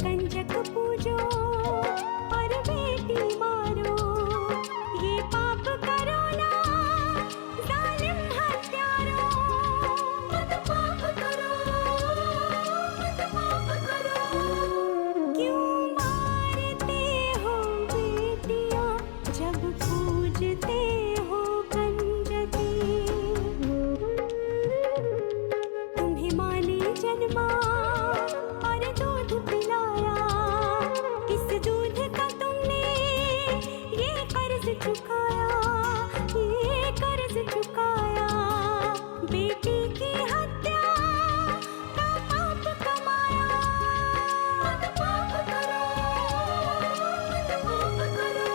कंजक पूजो और बेटी मारो, ये पाप करो ना जालिम हत्यारो। मत पाप करो, मत पाप करो। क्यों मारते हो बेटियां जब पूजते हो कंजकी। तुम्हें माँ ने जन्मा और दूध पिलाया, इस दूध का तुमने ये कर्ज चुकाया, ये कर्ज चुकाया। बेटी की हत्या का पाप कमाया। मत पाप करो, मत पाप करो।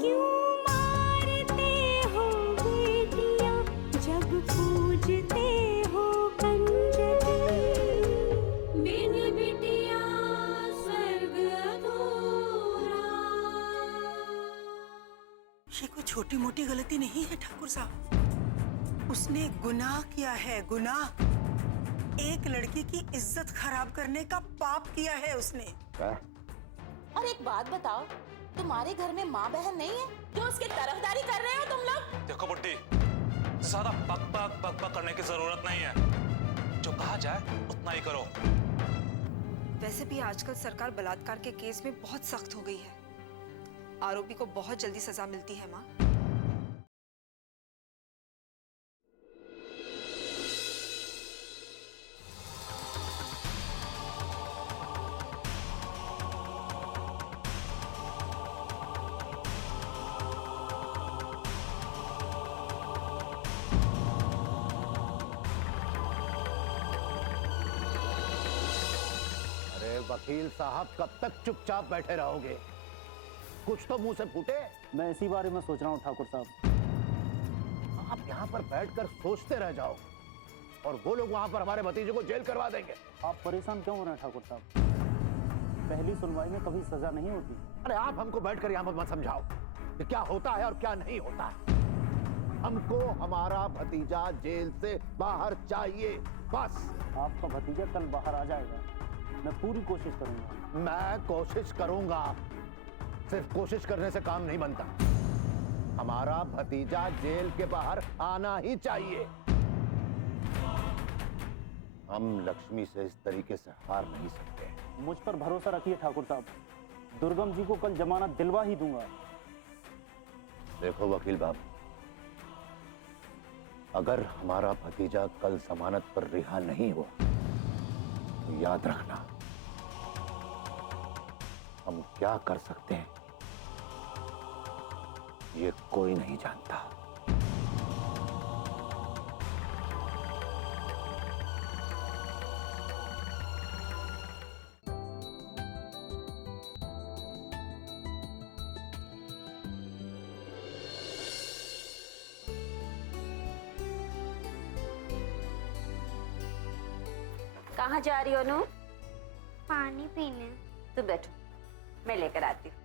क्यों मारते हो बेटियां जब पूजते हो कंजकी। बिन बिटिया स्वर्ग अधूरा। ये कोई छोटी मोटी गलती नहीं है ठाकुर साहब, उसने गुनाह किया है, गुनाह। एक लड़की की इज्जत खराब करने का पाप किया है उसने। और एक बात बताओ, तुम्हारे घर में माँ बहन नहीं है जो उसकी तरफदारी कर रहे हो तुम लोग? देखो बुड्ढी, ज्यादा बक बक बक बक करने की जरूरत नहीं है, जो कहा जाए उतना ही करो। वैसे भी आजकल सरकार बलात्कार के केस में बहुत सख्त हो गई है। आरोपी को बहुत जल्दी सजा मिलती है माँ। अरे वकील साहब, कब तक चुपचाप बैठे रहोगे? कुछ तो मुंह से फूटे। मैं इसी बारे में सोच रहा हूँ ठाकुर साहब। आप यहाँ पर बैठकर सोचते रह जाओ और वो लोग वहां पर हमारे भतीजे को जेल करवा देंगे। आप परेशान क्यों हो रहे हैं ठाकुर साहब? पहली सुनवाई में कभी सजा नहीं होती। अरे आप हमको बैठकर यहाँ मत समझाओ कि क्या होता है और क्या नहीं होता है। हमको हमारा भतीजा जेल से बाहर चाहिए, बस। आपका भतीजा कल बाहर आ जाएगा, मैं पूरी कोशिश करूंगा। मैं कोशिश करूंगा, सिर्फ कोशिश करने से काम नहीं बनता। हमारा भतीजा जेल के बाहर आना ही चाहिए। हम लक्ष्मी से इस तरीके से हार नहीं सकते। मुझ पर भरोसा रखिए ठाकुर साहब, दुर्गम जी को कल जमानत दिलवा ही दूंगा। देखो वकील बाबू, अगर हमारा भतीजा कल जमानत पर रिहा नहीं हुआ तो याद रखना, हम क्या कर सकते हैं ये कोई नहीं जानता। कहाँ जा रही हो अनु? पानी पीने। तुम बैठो, मैं लेकर आती हूँ।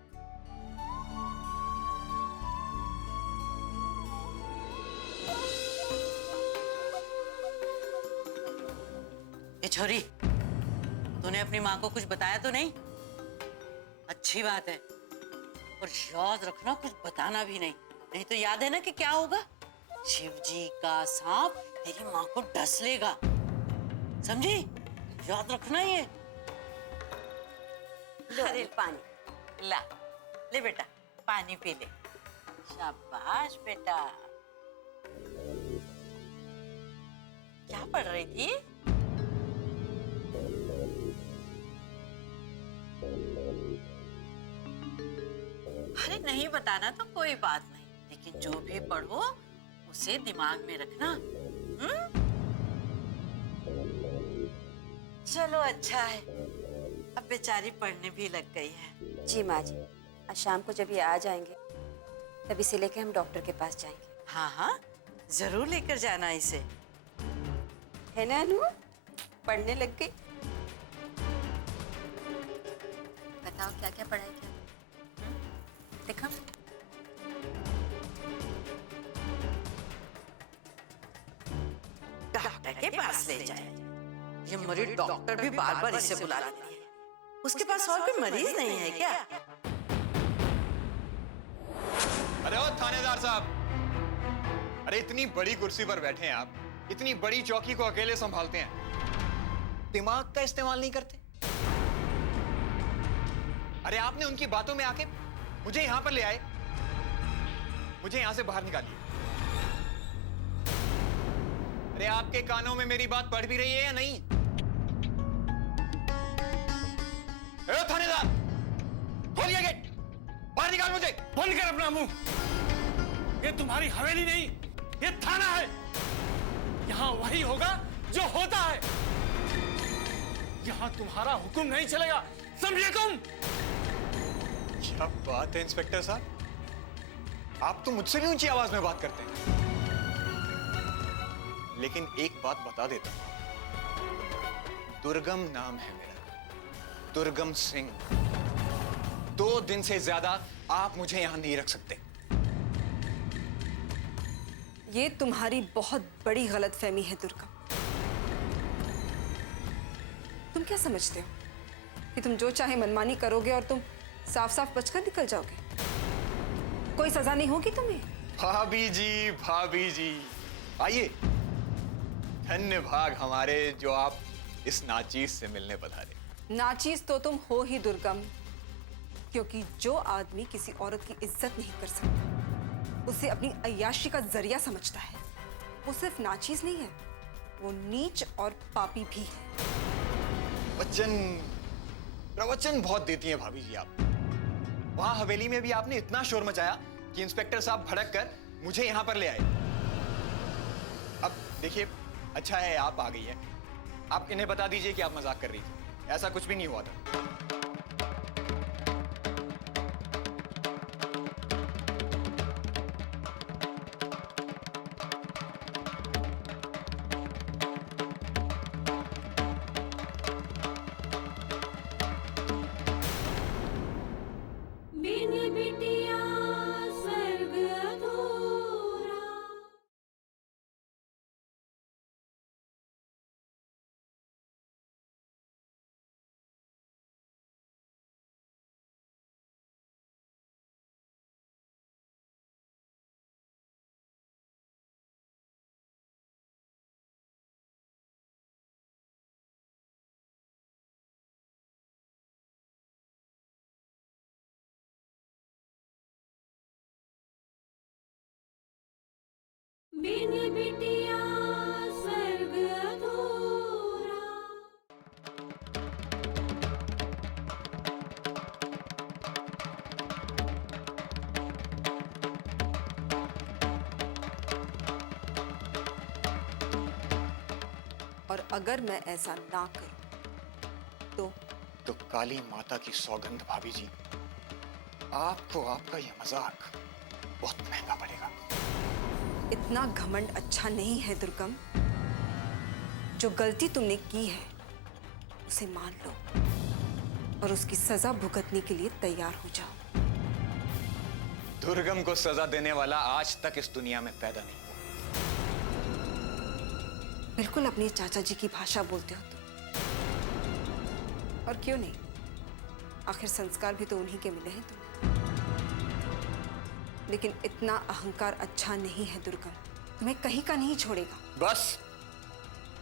ए छोरी, तूने अपनी माँ को कुछ बताया तो नहीं? अच्छी बात है, और याद रखना कुछ बताना भी नहीं, नहीं तो याद है ना कि क्या होगा? शिव जी का सांप तेरी माँ को डस लेगा, समझी? याद रखना ये। अरे पानी ला, ले बेटा पानी पी ले। शाबाश बेटा। क्या पढ़ रही थी? अरे नहीं बताना तो कोई बात नहीं, लेकिन जो भी पढ़ो उसे दिमाग में रखना। चलो अच्छा है, अब बेचारी पढ़ने भी लग गई है। जी माँ जी, आज शाम को जब ये आ जाएंगे तब इसे लेके हम डॉक्टर के पास जाएंगे। हाँ हाँ, जरूर लेकर जाना इसे। है ना अनु? पढ़ने लग गई। बताओ क्या क्या पढ़ाई किया? देखा? डॉक्टर के पास ले जाए। ये मरी डॉक्टर भी बार बार इसे बुला लेती है। उसके पास और कोई मरीज नहीं है क्या? अरे ओ थानेदार साहब, अरे इतनी बड़ी कुर्सी पर बैठे हैं आप, इतनी बड़ी चौकी को अकेले संभालते हैं, दिमाग का इस्तेमाल नहीं करते? अरे आपने उनकी बातों में आके मुझे यहां पर ले आए, मुझे यहां से बाहर निकालिए। अरे आपके कानों में मेरी बात पड़ भी रही है या नहीं? ए थानेदार, खोलिए गेट, बाहर निकाल मुझे। बंद कर अपना मुंह। ये तुम्हारी हवेली नहीं, ये थाना है। यहां वही होगा जो होता है। यहां तुम्हारा हुक्म नहीं चलेगा, समझे तुम? क्या बात है इंस्पेक्टर साहब, आप तो मुझसे भी ऊंची आवाज में बात करते हैं। लेकिन एक बात बता देता हूं, दुर्गम नाम है मेरा, दुर्गम सिंह। 2 दिन से ज्यादा आप मुझे यहां नहीं रख सकते। ये तुम्हारी बहुत बड़ी गलतफहमी है दुर्गम। तुम क्या समझते हो कि तुम जो चाहे मनमानी करोगे और तुम साफ साफ बचकर निकल जाओगे? कोई सजा नहीं होगी तुम्हें? भाभी जी, आइए। धन्य भाग हमारे जो आप इस नाचीज से मिलने पधारे। नाचीज तो तुम हो ही दुर्गम, क्योंकि जो आदमी किसी औरत की इज्जत नहीं कर सकता, उसे अपनी अय्याशी का जरिया समझता है, वो सिर्फ नाचीज नहीं है, वो नीच और पापी भी है। प्रवचन बहुत देती हैं भाभी जी आप। वहां हवेली में भी आपने इतना शोर मचाया कि इंस्पेक्टर साहब भड़क कर मुझे यहां पर ले आए। अब देखिए, अच्छा है आप आ गई है, आप इन्हें बता दीजिए कि आप मजाक कर रही थी, ऐसा कुछ भी नहीं हुआ था। बिन बिटिया स्वर्ग अधूरा। बिन बिटिया स्वर्ग अधूरा। और अगर मैं ऐसा ना करूं तो काली माता की सौगंध भाभी जी, आपको आपका यह मजाक बहुत महंगा पड़ेगा। इतना घमंड अच्छा नहीं है दुर्गम। जो गलती तुमने की है उसे मान लो और उसकी सजा भुगतने के लिए तैयार हो जाओ। दुर्गम को सजा देने वाला आज तक इस दुनिया में पैदा नहीं हुआ। बिल्कुल अपने चाचा जी की भाषा बोलते हो तुम। और क्यों नहीं, आखिर संस्कार भी तो उन्हीं के मिले हैं तुम्हें। लेकिन इतना अहंकार अच्छा नहीं है दुर्गम, तुम्हें कहीं का नहीं छोड़ेगा। बस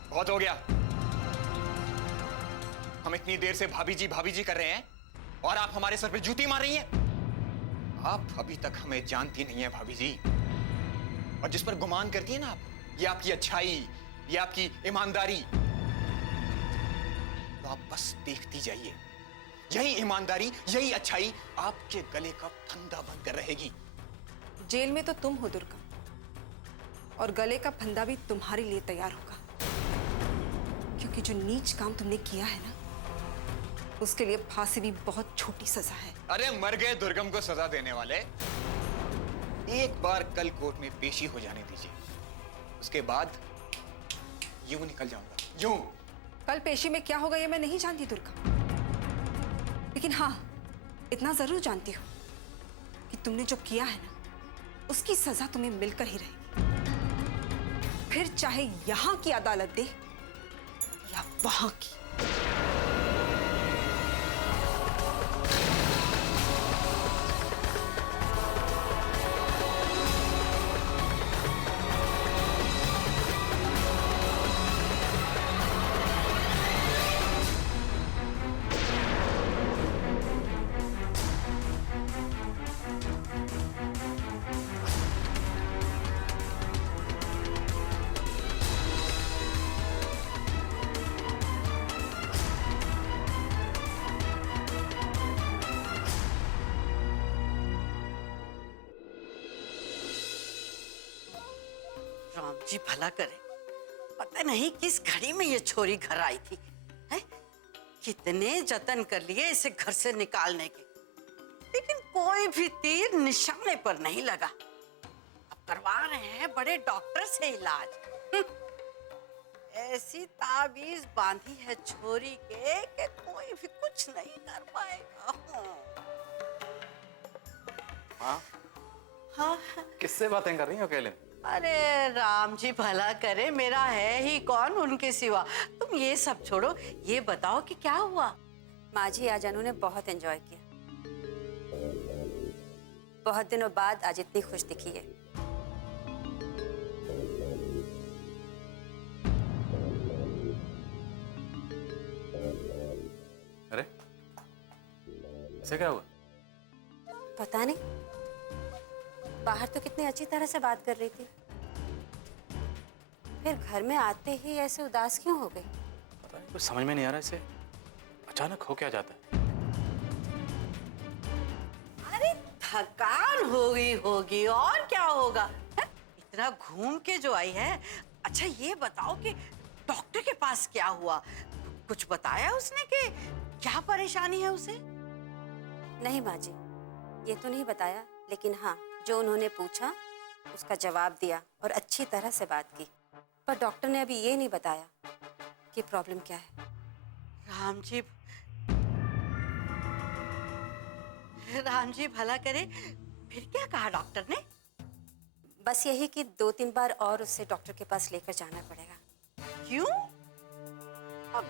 बहुत हो गया। हम इतनी देर से भाभी जी कर रहे हैं और आप हमारे सर पे जूती मार रही हैं। आप अभी तक हमें जानती नहीं है भाभी जी, और जिस पर गुमान करती है ना आप, ये आपकी अच्छाई, ये आपकी ईमानदारी, तो आप बस देखती जाइए। यही ईमानदारी, यही अच्छाई आपके गले का फंदा बनकर रहेगी। जेल में तो तुम हो दुर्गम, और गले का फंदा भी तुम्हारे लिए तैयार होगा, क्योंकि जो नीच काम तुमने किया है ना, उसके लिए फांसी भी बहुत छोटी सजा है। अरे मर गए दुर्गम को सजा देने वाले। एक बार कल कोर्ट में पेशी हो जाने दीजिए, उसके बाद यूं निकल जाऊंगा, यूं। कल पेशी में क्या होगा ये मैं नहीं जानती दुर्गा, लेकिन हाँ इतना जरूर जानती हूँ कि तुमने जो किया है ना, उसकी सजा तुम्हें मिलकर ही रहेगी, फिर चाहे यहां की अदालत दे या वहां की। राम जी भला करे, पता नहीं किस घड़ी में ये छोरी घर आई थी। है? कितने जतन कर लिए इसे घर से निकालने के, लेकिन कोई भी तीर निशाने पर नहीं लगा। अब करवा रहे हैं बड़े डॉक्टर से इलाज। ऐसी ताबीज बांधी है छोरी के कि कोई भी कुछ नहीं कर पाएगा। हाँ? हाँ, किससे बातें कर रही हो अकेले? अरे राम जी भला करे, मेरा है ही कौन उनके सिवा। तुम ये सब छोड़ो, ये बताओ कि क्या हुआ। माँ जी, आज अनु ने बहुत एंजॉय किया। बहुत दिनों बाद आज इतनी खुश दिखी है। अरे इसे क्या हुआ? पता नहीं, बाहर तो कितनी अच्छी तरह से बात कर रही थी, फिर घर में आते ही ऐसे उदास क्यों हो गई? पता नहीं, कुछ समझ में नहीं आ रहा इसे अचानक हो क्या जाता है। अरे थकान होगी और क्या होगा। है? इतना घूम के जो आई है। अच्छा ये बताओ कि डॉक्टर के पास क्या हुआ, कुछ बताया उसने कि क्या परेशानी है उसे? नहीं माँ जी, ये तो नहीं बताया, लेकिन हाँ, जो उन्होंने पूछा उसका जवाब दिया और अच्छी तरह से बात की। पर डॉक्टर ने अभी ये नहीं बताया कि प्रॉब्लम क्या है। राम जी भला करे, फिर क्या कहा डॉक्टर ने? बस यही कि 2-3 बार और उससे डॉक्टर के पास लेकर जाना पड़ेगा। क्यों? अब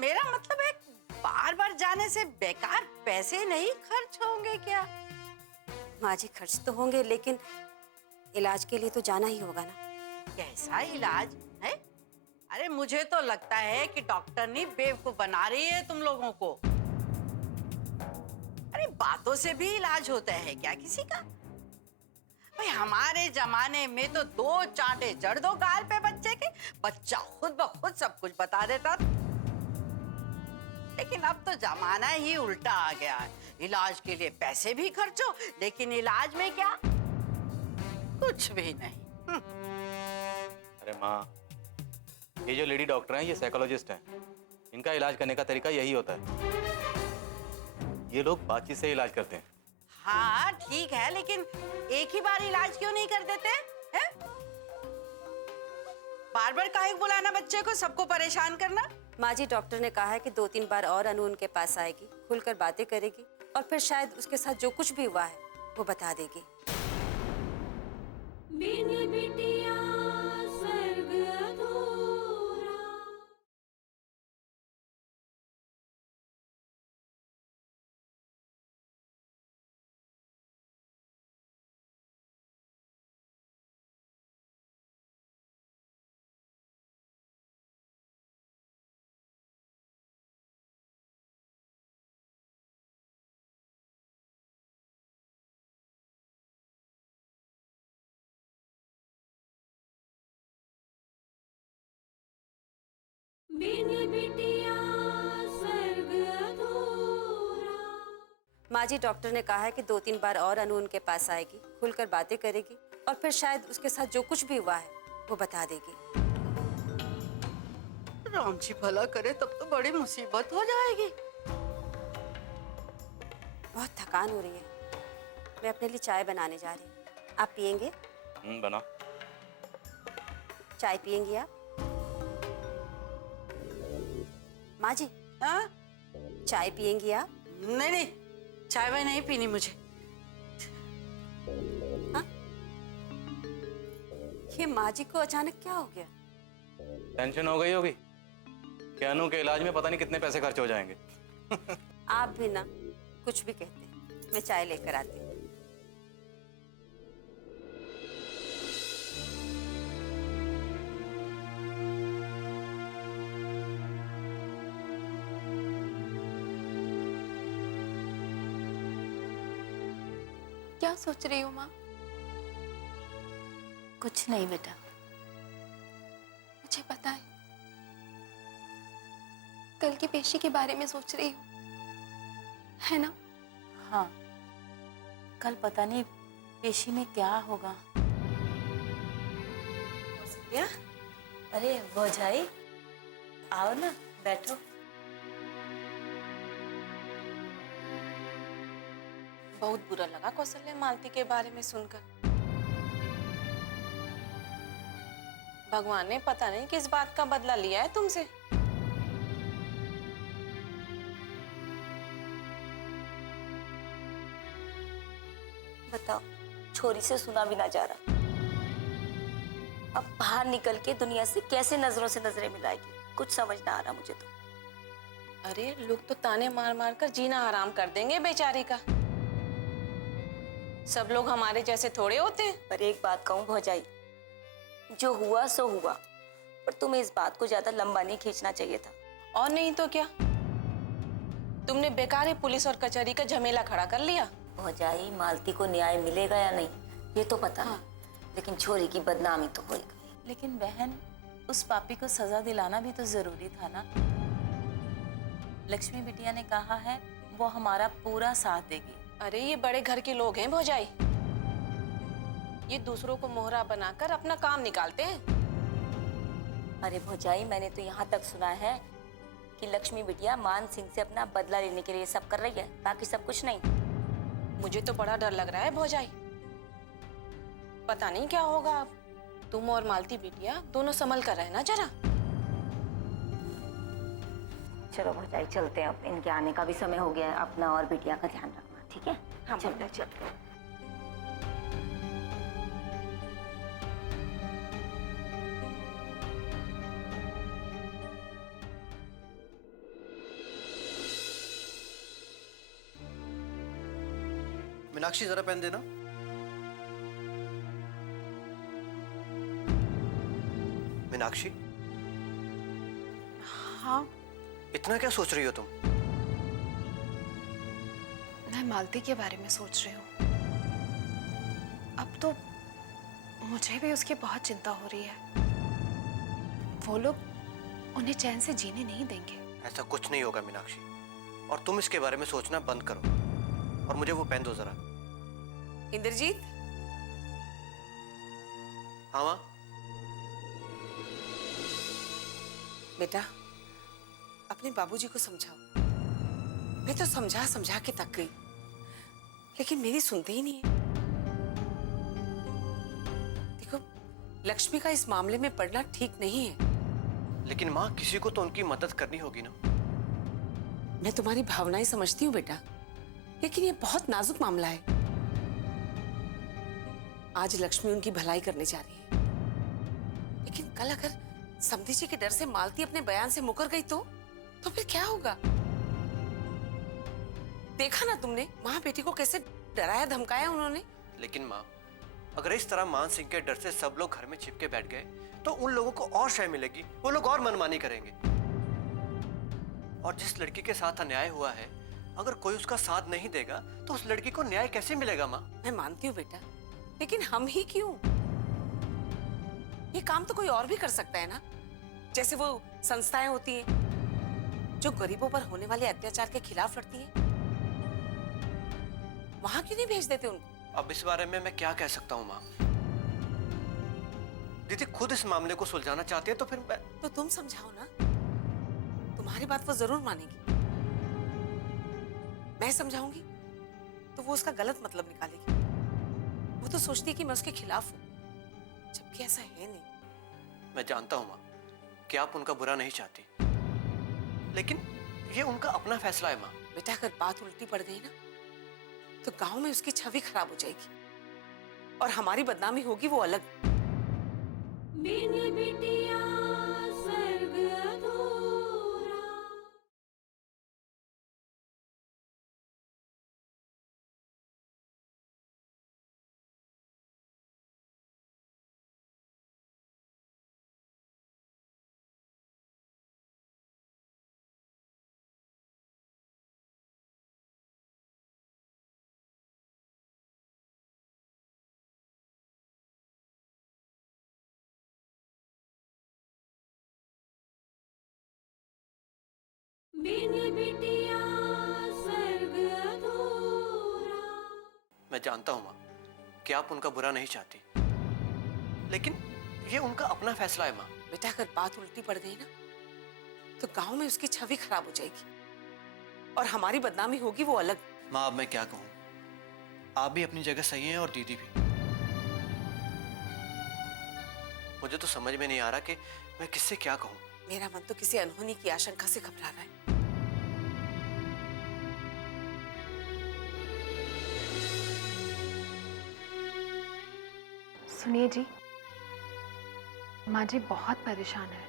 मेरा मतलब है, बार बार जाने से बेकार पैसे नहीं खर्च होंगे क्या? माँ जी, खर्च तो होंगे, लेकिन इलाज के लिए तो जाना ही होगा ना। कैसा इलाज है? अरे मुझे तो लगता है कि डॉक्टर ने बेवकूफ बना रही है तुम लोगों को। अरे बातों से भी इलाज होता है क्या किसी का? भाई हमारे जमाने में तो 2 चांटे जड़ दो गाल पे बच्चे के, बच्चा खुद ब खुद सब कुछ बता देता। लेकिन अब तो जमाना ही उल्टा आ गया है। इलाज के लिए पैसे भी खर्चो, लेकिन इलाज में क्या? कुछ भी नहीं। अरे माँ, ये जो लेडी डॉक्टर हैं ये साइकोलॉजिस्ट हैं। इनका इलाज करने का तरीका यही होता है। ये लोग बातचीत से इलाज करते हैं। हाँ ठीक है, लेकिन एक ही बार इलाज क्यों नहीं कर देते हैं? बार बार काहे बुलाना बच्चे को, सबको परेशान करना? माँ जी, डॉक्टर ने कहा है कि 2-3 बार और अनु उनके पास आएगी, खुलकर बातें करेगी और फिर शायद उसके साथ जो कुछ भी हुआ है वो बता देगी। बिन बिटिया स्वर्ग अधूरा। बिन बिटिया स्वर्ग अधूरा। माँ जी, डॉक्टर ने कहा है कि 2-3 बार और अनु उनके पास आएगी, खुलकर बातें करेगी और फिर शायद उसके साथ जो कुछ भी हुआ है वो बता देगी। राम जी भला करे, तब तो बड़ी मुसीबत हो जाएगी। बहुत थकान हो रही है, मैं अपने लिए चाय बनाने जा रही हूँ। आप पियेंगे? बना। चाय पियेंगी आप? माँ जी, हाँ? चाय पियेंगी आप? नहीं नहीं, चाय वाय नहीं पीनी मुझे। हाँ? ये माँ जी को अचानक क्या हो गया? टेंशन हो गई होगी कि अनु के इलाज में पता नहीं कितने पैसे खर्च हो जाएंगे। आप भी ना कुछ भी कहते हैं। मैं चाय लेकर आती हूँ। क्या सोच रही हो माँ? कुछ नहीं बेटा। मुझे पता है, कल की पेशी के बारे में सोच रही हो, है ना? हाँ, कल पता नहीं पेशी में क्या होगा। क्या? अरे भौजाई, आओ ना, बैठो। बहुत बुरा लगा कौशल्या मालती के बारे में सुनकर। भगवान ने पता नहीं किस बात का बदला लिया है तुमसे। बताओ, छोरी से सुना भी ना जा रहा। अब बाहर निकल के दुनिया से कैसे नजरों से नजरें मिलाएगी, कुछ समझ ना आ रहा मुझे तो। अरे लोग तो ताने मार मार कर जीना आराम कर देंगे बेचारी का। सब लोग हमारे जैसे थोड़े होते हैं। पर एक बात कहूँ भौजाई, जो हुआ सो हुआ, पर तुम्हें इस बात को ज्यादा लंबा नहीं खींचना चाहिए था। और नहीं तो क्या, तुमने बेकार ही पुलिस और कचहरी का झमेला खड़ा कर लिया। भौजाई, मालती को न्याय मिलेगा या नहीं ये तो पता नहीं, लेकिन छोरी की बदनामी तो होगी। लेकिन बहन, उस पापी को सजा दिलाना भी तो जरूरी था ना। लक्ष्मी बिटिया ने कहा है वो हमारा पूरा साथ देगी। अरे ये बड़े घर के लोग हैं भौजाई, ये दूसरों को मोहरा बनाकर अपना काम निकालते हैं। अरे भौजाई, मैंने तो यहाँ तक सुना है कि लक्ष्मी बिटिया मान सिंह से अपना बदला लेने के लिए सब कर रही है, बाकी सब कुछ नहीं। मुझे तो बड़ा डर लग रहा है भौजाई, पता नहीं क्या होगा अब। तुम और मालती बिटिया दोनों संभल कर रहना जरा। चलो भौजाई, चलते हैं, अब इनके आने का भी समय हो गया है। अपना और बिटिया का ध्यान रखना, ठीक है? हाँ, चलते हैं। मीनाक्षी, जरा पेन देना। मीनाक्षी, हाँ? इतना क्या सोच रही हो तुम? मैं मालती के बारे में सोच रही हूँ। अब तो मुझे भी उसकी बहुत चिंता हो रही है। वो लोग उन्हें चैन से जीने नहीं देंगे। ऐसा कुछ नहीं होगा मीनाक्षी, और तुम इसके बारे में सोचना बंद करो और मुझे वो पेन दो जरा। इंद्रजीत। हाँ माँ? बेटा, अपने बाबूजी को समझाओ। मैं तो समझा समझा के थक गई, लेकिन मेरी सुनते ही नहीं है। देखो, लक्ष्मी का इस मामले में पड़ना ठीक नहीं है। लेकिन माँ, किसी को तो उनकी मदद करनी होगी ना। मैं तुम्हारी भावनाएं समझती हूँ बेटा, लेकिन ये बहुत नाजुक मामला है। आज लक्ष्मी उनकी भलाई करने जा रही है, लेकिन कल अगर समधी जी के डर से मालती अपने बयान से मुकर गई तो फिर क्या होगा? देखा ना तुमने, माँ बेटी को कैसे डराया धमकाया उन्होंने। लेकिन माँ, अगर इस तरह मान सिंह के डर से सब लोग घर में छिपके बैठ गए तो उन लोगों को और शय मिलेगी, वो लोग और मनमानी करेंगे। और जिस लड़की के साथ अन्याय हुआ है, अगर कोई उसका साथ नहीं देगा तो उस लड़की को न्याय कैसे मिलेगा माँ? मैं मानती हूँ बेटा, लेकिन हम ही क्यों? ये काम तो कोई और भी कर सकता है ना। जैसे वो संस्थाएं होती हैं जो गरीबों पर होने वाले अत्याचार के खिलाफ लड़ती हैं, वहां क्यों नहीं भेज देते उनको? अब इस बारे में मैं क्या कह सकता हूँ माँ? दीदी खुद इस मामले को सुलझाना चाहती है तो फिर तो तुम समझाओ ना, तुम्हारी बात वो जरूर मानेगी। मैं समझाऊंगी तो वो उसका गलत मतलब निकालेगी। वो तो सोचती है कि मैं उसके खिलाफ हूं, जबकि ऐसा है नहीं। मैं जानता हूँ माँ कि आप उनका बुरा नहीं चाहती, लेकिन ये उनका अपना फैसला है माँ। बेटा, अगर बात उल्टी पड़ गई ना तो गांव में उसकी छवि खराब हो जाएगी और हमारी बदनामी होगी वो अलग। बिन बिटिया स्वर्ग अधूरा। बिन बिटिया स्वर्ग अधूरा। मैं जानता हूँ माँ कि आप उनका बुरा नहीं चाहती, लेकिन ये उनका अपना फैसला है माँ। बेटा अगर बात उल्टी पड़ गई ना तो गांव में उसकी छवि खराब हो जाएगी और हमारी बदनामी होगी वो अलग। माँ अब मैं क्या कहूँ, आप भी अपनी जगह सही हैं और दीदी भी। मुझे तो समझ में नहीं आ रहा कि मैं किससे क्या कहूँ। मेरा मन तो किसी अनहोनी की आशंका से घबरा रहा है। सुनिए जी, माँ जी बहुत परेशान है।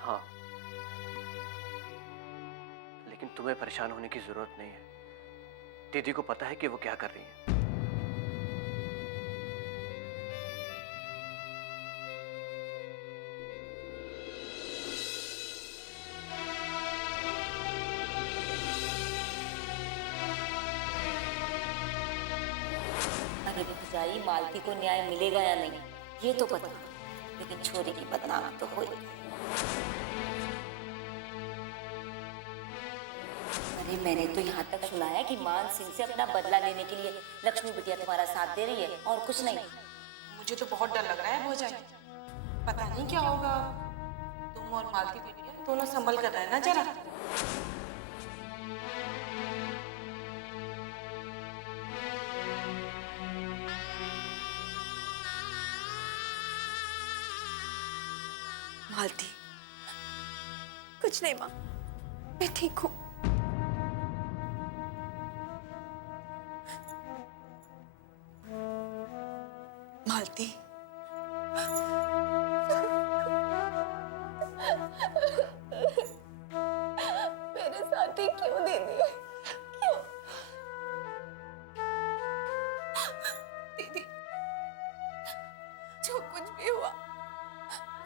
हाँ, लेकिन तुम्हें परेशान होने की जरूरत नहीं है। दीदी को पता है कि वो क्या कर रही है। अरे भौजाई, मालती को न्याय मिलेगा या नहीं ये तो पता, लेकिन छोरी की बदनामी तो होगी। अरे मैंने तो यहाँ तक सुना है कि मान सिंह से अपना बदला लेने के लिए लक्ष्मी बिटिया तुम्हारा साथ दे रही है और कुछ नहीं। मुझे तो बहुत डर लग रहा है भौजाई, पता नहीं क्या होगा। तुम और मालती बिटिया दोनों संभल कर रहना जरा। मालती, कुछ नहीं माँ, मैं ठीक हूँ। मालती, मेरे साथ ही क्यों दीदी? क्यों? दीदी, जो कुछ भी हुआ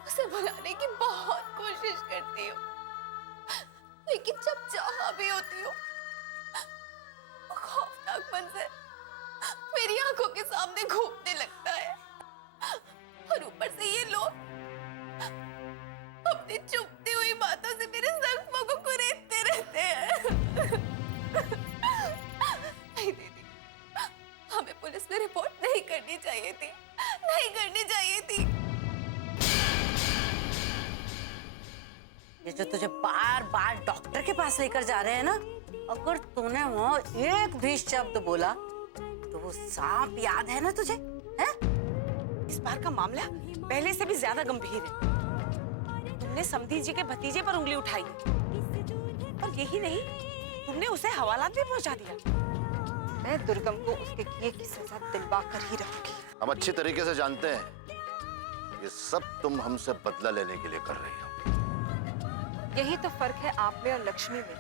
उसे भुलाने की बहुत कोशिश करती हूँ, लेकिन जब जहाँ भी होती हूँ वो खौफनाक मंजर मेरी आंखों के सामने घूमने लगता है। और ऊपर से ये लोग अपनी चुपती हुई बातों से मेरे जख्मों को कुरेदते रहते हैं। नहीं दीदी, हमें पुलिस में रिपोर्ट नहीं करनी चाहिए थी, नहीं करनी चाहिए थी। ये जो तुझे बार बार डॉक्टर के पास लेकर जा रहे हैं ना, अगर तूने वहाँ एक भी शब्द बोला तो वो सांप याद है ना तुझे? है? इस बार का मामला पहले से भी ज्यादा गंभीर है। तुमने समधी जी के भतीजे पर उंगली उठाई और यही नहीं, तुमने उसे हवालात भी पहुंचा दिया। मैं दुर्गम को उसके किए की सजा दिलवा कर ही रहूंगी। हम अच्छी तरीके से जानते हैं ये सब तुम हमसे बदला लेने के लिए कर रही हो। यही तो फर्क है आप में और लक्ष्मी में।